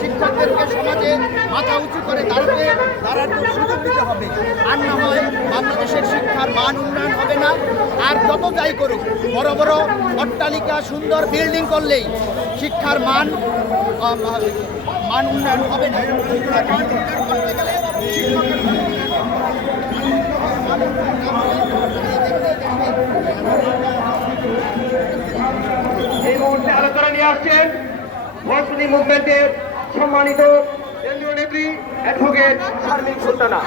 শিক্ষকদেরকে সমাজে মাথা উঁচু করে দাঁড়ানোর সুযোগ দিতে হবে। আর না হয় বাংলাদেশের শিক্ষার মান উন্নয়ন হবে না। আর যত যাই করুক, বড় বড় অট্টালিকা সুন্দর বিল্ডিং করলেই শিক্ষার মান উন্নয়ন হবে না। এই মুহূর্তে আলোচনা নিয়ে আসছেন মুসলিম মুভমেন্টের সম্মানিত কেন্দ্রীয় নেত্রী অ্যাডভোকেট শারমিন সুলতানা।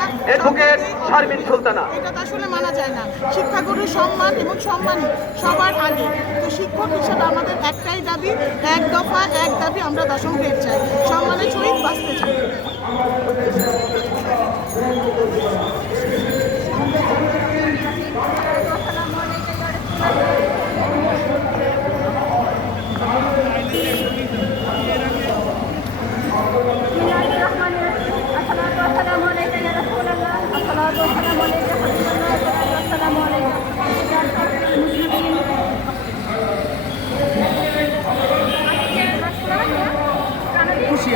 এটা তো আসলে মানা যায় না। শিক্ষাগুরুর সম্মান এবং সম্মানই সবার আগে। তো শিক্ষক হিসেবে আমাদের একটাই দাবি, এক দফা এক দাবি, আমরা 10ম গ্রেড চাই, সম্মানের সহিত বাঁচতে চাই। খুশি